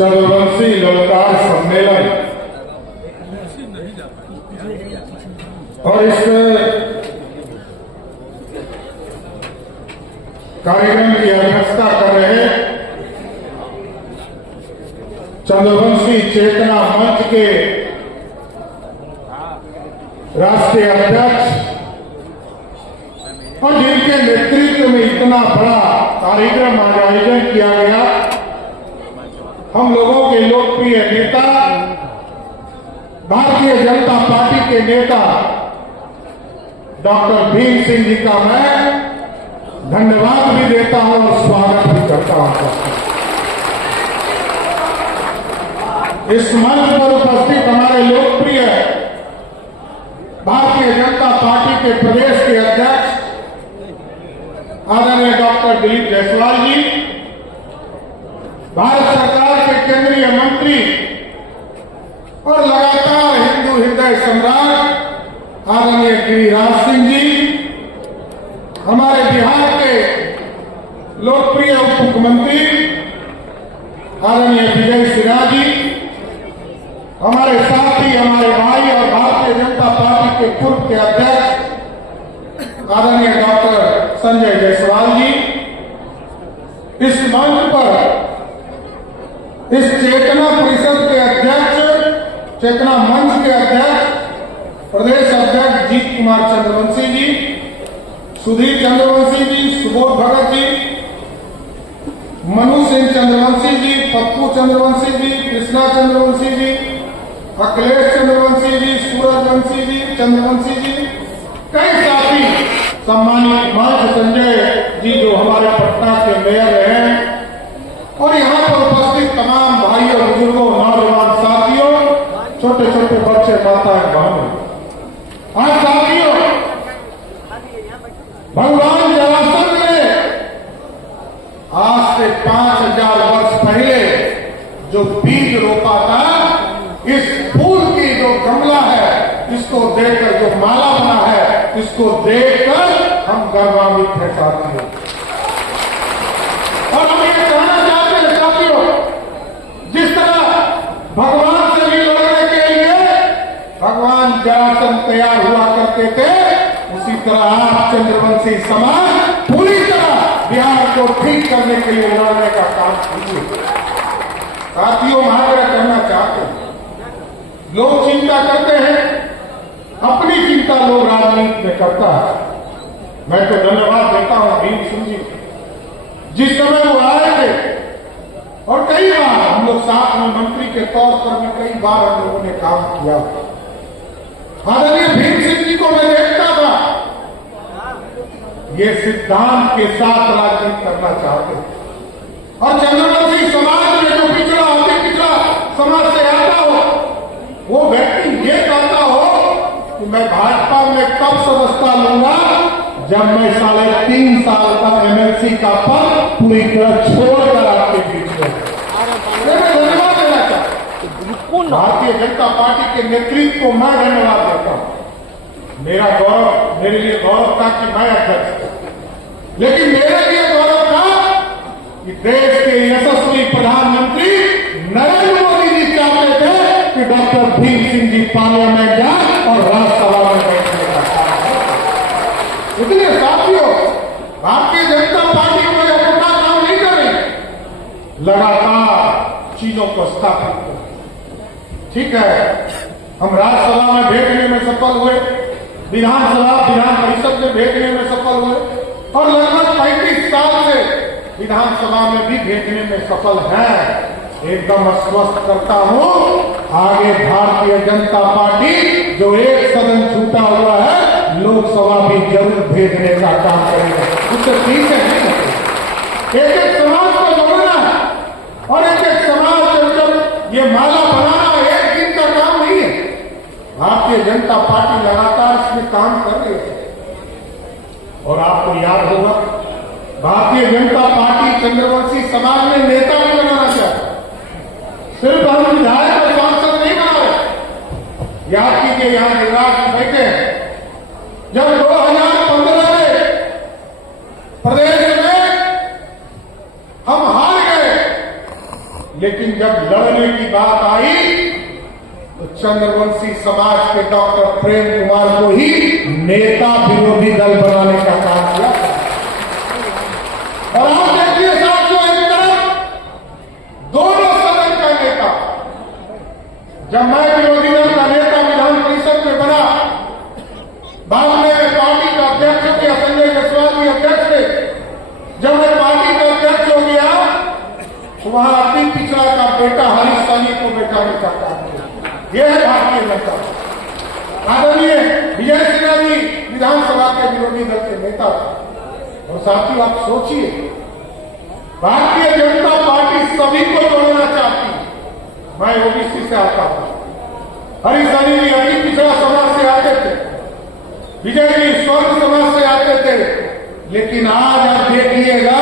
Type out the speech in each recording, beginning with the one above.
चंद्रवंशी ललकार सम्मेलन और इस कार्यक्रम की अध्यक्षता कर रहे चंद्रवंशी चेतना मंच के राष्ट्रीय अध्यक्ष और जिनके नेतृत्व में इतना बड़ा कार्यक्रम आयोजन किया गया, हम लोगों के लोकप्रिय नेता भारतीय जनता पार्टी के नेता डॉक्टर भीम सिंह जी का मैं धन्यवाद भी देता हूं और स्वागत भी करता हूं। इस मंच पर उपस्थित हमारे लोकप्रिय भारतीय जनता पार्टी के प्रदेश के अध्यक्ष आदरणीय डॉक्टर दिलीप जायसवाल जी, भारत सरकार के केंद्रीय मंत्री और लगातार हिंदू हृदय सम्राट आदरणीय गिरिराज सिंह जी, हमारे बिहार के लोकप्रिय उप मुख्यमंत्री आदरणीय विजय सिन्हा जी, हमारे साथी, हमारे भाई और भारतीय जनता पार्टी के पूर्व के अध्यक्ष आदरणीय डॉक्टर संजय जायसवाल जी, इस मंच पर इस चेतना परिषद के अध्यक्ष, चेतना मंच के अध्यक्ष प्रदेश अध्यक्ष जीत कुमार चंद्रवंशी जी, सुधीर चंद्रवंशी जी, सुबोध भगत जी, मनु सिंह चंद्रवंशी जी, पप्पू चंद्रवंशी जी, कृष्णा चंद्रवंशी जी, अखिलेश चंद्रवंशी जी, सूरजवंशी जी, चंद्रवंशी जी, कई साथी, सम्मानित मंच संजय जी जो हमारे पटना के मेयर हैं, और यहाँ पर उपस्थित तमाम भाई और बुजुर्गों, नौजवान साथियों, छोटे छोटे बच्चे, माताएं, बहनों, आज साथियों भगवान जरासंध ने आज से 5000 वर्ष पहले जो बीज रोपा था, इस फूल की जो गमला है, इसको देखकर जो माला बना है, इसको देखकर हम गर्वान्वित हैं साथियों। और हम ये कहना चाहते हैं साथियों, जिस तरह भगवान से भी लड़ने के लिए भगवान जरासंध तैयार हुआ करते थे, उसी तरह आप चंद्रवंशी समाज पूरी तरह बिहार को ठीक करने के लिए लड़ने का काम कीजिए। साथियों, महाराज कहना चाहते हैं, लोग चिंता करते हैं, अपनी चिंता लोग राजनीति में करता है। मैं तो धन्यवाद देता हूं भीम सिंह जी, जिस समय वो आए थे और कई बार हम लोग साथ में मंत्री के तौर पर भी कई बार हम लोगों ने काम किया। आदरणीय भीम सिंह जी को मैं देखता था, ये सिद्धांत के साथ राजनीति करना चाहते थे, और चंद्रवंशी समाज में जो पिछड़ा अति पिछड़ा समाज से आता हो, वो व्यक्ति ये कहता हो कि मैं भाजपा में कब सदस्यता लूंगा, जब मैं 3.5 साल का एमएलसी का पद पूरी तरह छोड़कर आपके बीच में। मैं धन्यवाद देना चाहता हूं, भारतीय जनता पार्टी के नेतृत्व को मैं धन्यवाद देता हूं। मेरा गौरव, मेरे लिए गौरव था कि मैं अध्यक्ष था, लेकिन मेरे लिए गौरव था कि देश के यशस्वी प्रधानमंत्री नरेंद्र मोदी जी चाहते थे कि डॉक्टर भीम सिंह जी पार्लियामेंट जाए और राज्यसभा में बैठने का काम करें। इसलिए साथियों, भारतीय जनता पार्टी को अपना काम नहीं कर रही, लगातार चीजों को स्थापित कर। ठीक है, हम राज्यसभा में भेजने में सफल हुए, विधान परिषद में भेजने में सफल हुए, और लगभग 35 साल से विधानसभा में भी भेजने में सफल है। एकदम आश्वस्त करता हूं, आगे भारतीय जनता पार्टी जो एक सदन छूटा हुआ है, लोकसभा भी जरूर भेजने का काम करेगा। उससे ठीक है, एक एक समाज को जोड़ना है, और एक एक समाज जब ये माला बनाना एक दिन का काम नहीं है। भारतीय जनता पार्टी लगातार इसमें काम कर रही है, और आपको याद होगा, भारतीय जनता पार्टी चंद्रवंशी समाज में नेता भी बनाना चाहती, सिर्फ हम विधायक और सांसद नहीं बना रहे। याद कीजिए, यहां गिरिराज बैठे हैं, जब 2015 में प्रदेश में हम हार गए, लेकिन जब लड़ने की बात आई तो चंद्रवंशी समाज के डॉक्टर प्रेम कुमार को ही नेता विरोधी दल बनाने का काम किया। और आप देखिए साथियों, एक तरफ दोनों सदन का नेता, जब मैं विरोधी दल का नेता विधान परिषद में बना, बाद में पार्टी का अध्यक्ष थे, संजय जायसवाल जी अध्यक्ष थे। जब मैं पार्टी का अध्यक्ष हो गया तो वहां अति पिछड़ा का बेटा हरीश सानी को बैठाने का काम किया। यह है भारतीय जनता। आदरणीय विजय सिन्हा जी विधानसभा के विरोधी दल के नेता। और साथियों, आप सोचिए, भारतीय जनता पार्टी सभी को जोड़ना चाहती। मैं ओबीसी से आता हूं, हरीश सानी जी अति पिछड़ा समाज से आते थे, विजय जी स्वर्ण समाज से आते थे। लेकिन आज आप देखिएगा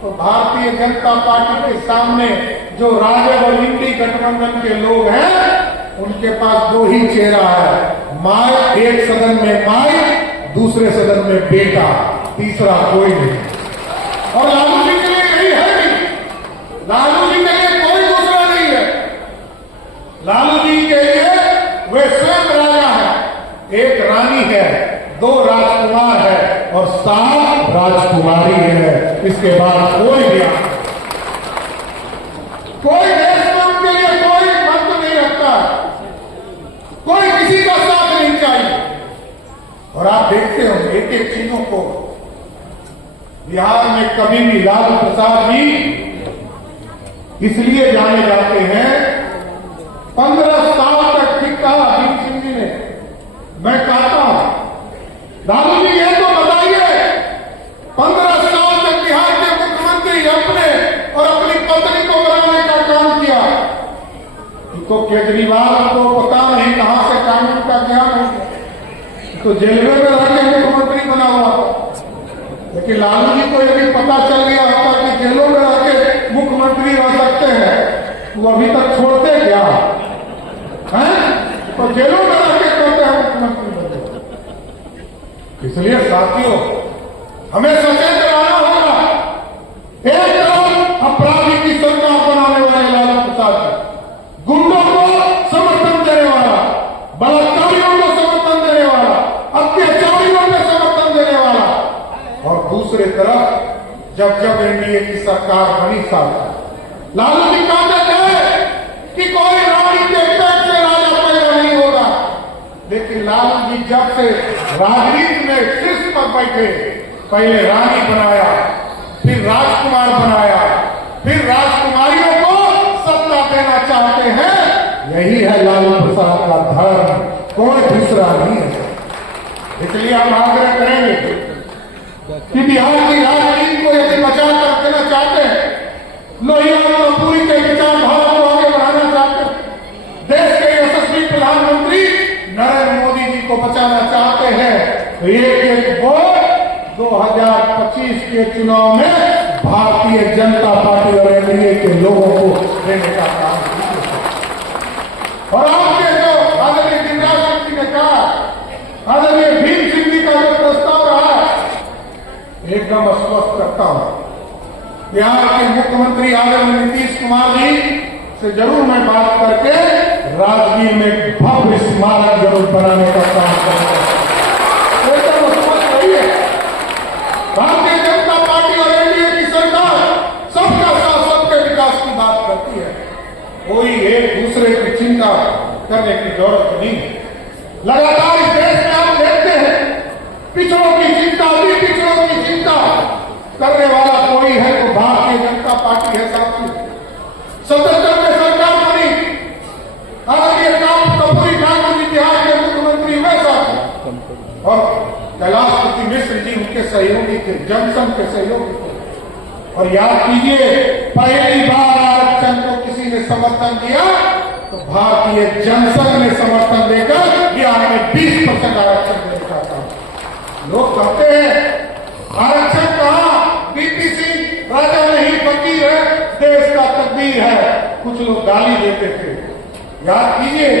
तो भारतीय जनता पार्टी के सामने जो राजग और इंडी गठबंधन के लोग हैं, उनके पास दो ही चेहरा है, माई, एक सदन में माई, दूसरे सदन में बेटा, तीसरा कोई नहीं। और लालू जी के लिए यही है नहीं, लालू जी के लिए कोई दूसरा नहीं है। लालू जी के लिए वे स्वयं राजा है, एक रानी है, दो राजकुमार है और 7 राजकुमारी है। इसके बाद कोई भी कोई देश में उनके लिए कोई महत्व नहीं रखता, कोई किसी का साथ नहीं चाहिए। और आप देखते हो एक एक चीजों को, बिहार में कभी भी लालू प्रसाद जी इसलिए जाने जाते हैं, 15 साल तक ठीक कहा भीम सिंह जी ने। मैं कहता हूं लालू जी, ये तो बताइए, 15 साल तक बिहार के मुख्यमंत्री अपने और अपनी पत्नी को बनाने का काम किया। तो केजरीवाल को पता नहीं कहां से कानून का ज्ञान हो, तो जेल में रह के मुख्यमंत्री बना हुआ। लेकिन लालू जी को यदि पता चल गया होता कि जेलों में रह के मुख्यमंत्री रह सकते हैं, तो अभी तक छोड़ते क्या है? तो जेलों में रह के करते हैं मुख्यमंत्री। इसलिए साथियों, हमें सचेत रहना होगा। एक तरफ अपराधी की सरकार बनाने वाले लालू प्रसाद जी, गुंडों को समर्थन देने वाला, बलात्कारियों को समर्थन देने वाला, अत्याचारियों को समर्थन देने वाला। और दूसरे तरफ जब जब एनडीए की सरकार बनी, साथ लालू जी कहते थे कि कोई रानी के पेट से राजा पैदा नहीं होगा। लेकिन लालू जी जब से राजनीति में शीर्ष पर बैठे, पहले रानी बनाया, फिर राजकुमार बनाया, फिर राजकुमारियों को सत्ता देना चाहते हैं। यही है लालू प्रसाद का धर्म, कोई दूसरा नहीं है। इसलिए हम आग्रह करेंगे कि बिहार की राजनीति को यदि बचा कर देना चाहते हैं, लोहिया और पूरी के विचारधारा को आगे बढ़ाना चाहते हैं, देश के यशस्वी प्रधानमंत्री नरेंद्र मोदी जी को बचाना चाहते हैं, तो एक वोट 2025 के चुनाव में भारतीय जनता पार्टी और एनडीए के लोगों को देने का काम कीजिए। और आपके जो आदरणीय गिरिराज सिंह जी ने कहा, आदरणीय भीम सिंह जी का जो प्रस्ताव रहा, एकदम स्पष्ट करता हूं, बिहार के मुख्यमंत्री आदरणीय नीतीश कुमार जी से जरूर मैं बात करके राजगीर में भव्य स्मारक जरूर बनाने का काम करूंगा। एकदम स्पष्ट रही है, भारतीय जनता पार्टी और एनडीए की सरकार सबका साथ, सबके विकास की बात करती है। कोई एक दूसरे की चिंता करने की जरूरत नहीं है। लगातार इस देश में आप देखते हैं, पिछड़ों की चिंता, अभी पिछड़ों की चिंता करने वाला कोई है तो भारतीय जनता पार्टी है। साथी 77 में सरकार बनी, आदरणीय कर्पूरी ठाकुर जी बिहार के मुख्यमंत्री हुए साथी, और कैलाशपति मिश्र जी उनके सहयोगी थे, जनसंघ के सहयोगी थे। और याद कीजिए, पहली बार आरक्षण को किसी ने समर्थन दिया तो भारतीय जनसंघ ने समर्थन देकर बिहार में 20% आरक्षण देने का था। लोग कहते हैं आरक्षण कहां, बीपी सिंह राजा नहीं फकीर है, देश का तकदीर है, कुछ लोग गाली देते थे। याद कीजिए,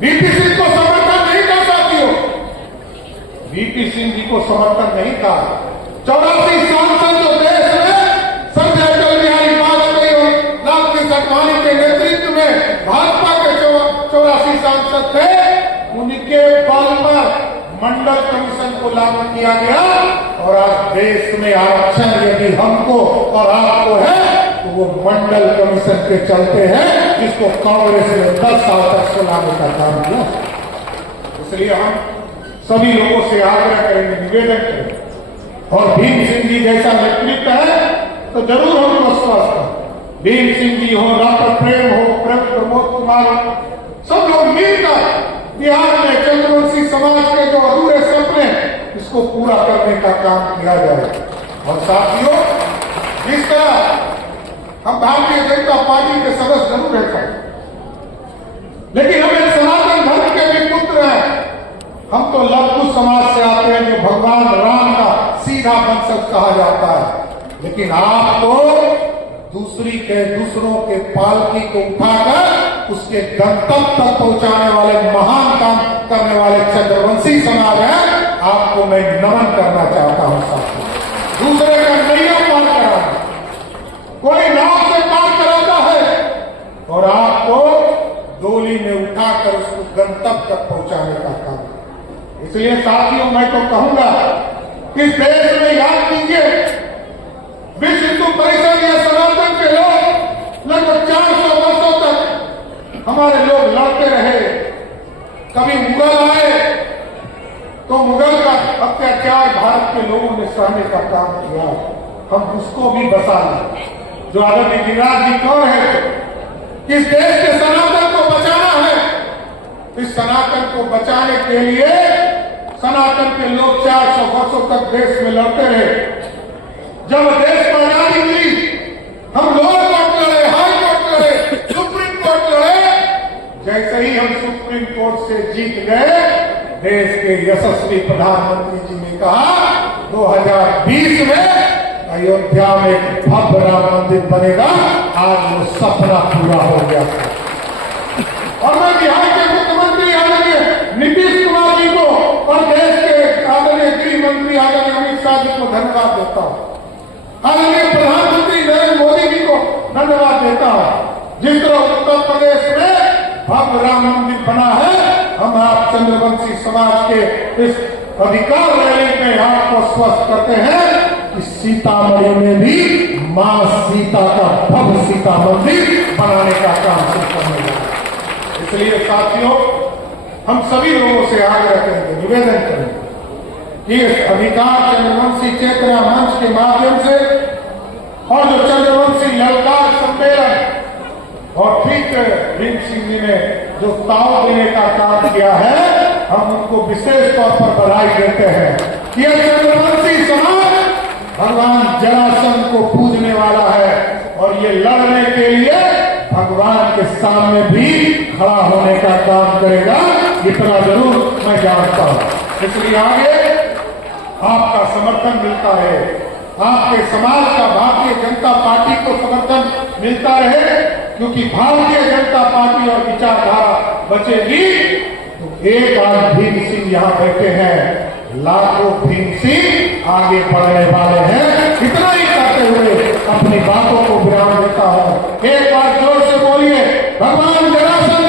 बीपी सिंह को समर्थन नहीं था साथियों, बीपी सिंह जी को समर्थन नहीं था। 84 सांसद जो देश में संजय अटल बिहारी वाजपेयी और सांसद थे, उनके बल पर मंडल कमीशन को लागू किया गया। और आज देश में आरक्षण यदि हमको और आपको है तो वो मंडल कमीशन के चलते हैं, जिसको कांग्रेस ने 10 साल तक चलाने का काम किया। इसलिए हम सभी लोगों से आग्रह करेंगे, निवेदन करेंगे, और भीम सिंह जी जैसा नेतृत्व है तो जरूर हमको स्वस्थ है। भीम सिंह जी हो, डॉक्टर प्रेम हो, प्रमोद कुमार हो, सब लोग मिलकर बिहार में चंद्रवंशी समाज के जो अधूरे सपने इसको पूरा करने का काम किया जाए। और साथियों, जिस तरह हम भारतीय जनता पार्टी के सदस्य जरूर रहते हैं, लेकिन हम एक सनातन धर्म के भी पुत्र हैं। हम तो लवकुश समाज से आते हैं, जो भगवान राम का सीधा वंशज कहा जाता है। लेकिन आपको दूसरों के पालकी को उठाकर उसके गंतव्य तक पहुंचाने वाले महान काम करने वाले चंद्रवंशी समाज है, आपको मैं नमन करना चाहता हूं साथियों। दूसरे का नैया पार कराना, कोई नाव से पार कराता है और आपको डोली में उठाकर उसको गंतव्य तक पहुंचाने का काम। इसलिए साथियों, मैं तो कहूंगा कि देश में याद कीजिए, विश्व हिंदू परिषद या सनातन के लोग लगभग 400 वर्षों तक हमारे लोग लड़ते रहे। कभी मुगल आए तो मुगल का अत्याचार भारत के लोगों ने सहने का काम किया, हम उसको भी बचा लें। जो आदरणीय गिरिराज जी कह रहे थे कि इस देश के सनातन को बचाना है, इस सनातन को बचाने के लिए सनातन के लोग 400 वर्षों तक देश में लड़ते रहे। जब देश को आजादी मिली, हम लोअर कोर्ट लड़े, हाई कोर्ट लड़े, सुप्रीम कोर्ट लड़े। जैसे ही हम सुप्रीम कोर्ट से जीत गए, देश के यशस्वी प्रधानमंत्री जी ने कहा 2020 में अयोध्या में एक भव्य राम मंदिर बनेगा। आज वो सपना पूरा हो गया। और मैं बिहार के मुख्यमंत्री आदरणीय नीतीश कुमार जी को और देश के आदरणीय गृह मंत्री आदरणीय अमित शाह जी को धन्यवाद देता हूं। आदरणीय प्रधानमंत्री नरेंद्र मोदी जी को धन्यवाद देता हूं। जिस तरह उत्तर प्रदेश में भव्य राम मंदिर बना है, हम आप चंद्रवंशी समाज के इस अधिकार रैली में आपको स्वस्थ करते हैं कि सीतामढ़ी में भी मां सीता का भव्य सीता मंदिर बनाने का काम शुरू करने लगा। इसलिए साथियों, हम सभी लोगों से आग्रह करेंगे, निवेदन करेंगे कि इस अधिकार चंद्रवंशी चेतना मंच के माध्यम से और जो चंद्रवंशी ललकार सम्मेलन और ठीक भीम सिंह जी ने जो ताव देने का काम किया है, हम उनको विशेष तौर पर बधाई देते हैं कि यह चंद्रवंशी समाज भगवान जरासंध को पूजने वाला है और ये लड़ने के लिए भगवान के सामने भी खड़ा होने का काम करेगा। इतना जरूर मैं जानता हूं। इसलिए आगे आपका समर्थन मिलता है, आपके समाज का भारतीय जनता पार्टी को समर्थन मिलता रहे, क्योंकि भारतीय जनता पार्टी और विचारधारा बचेगी तो एक आज भीम सिंह यहाँ बैठे हैं, लाखों भीम सिंह आगे बढ़ने वाले हैं। इतना ही करते हुए अपनी बातों को विराम देता हूं। एक बार जोर से बोलिए, भगवान जरासंध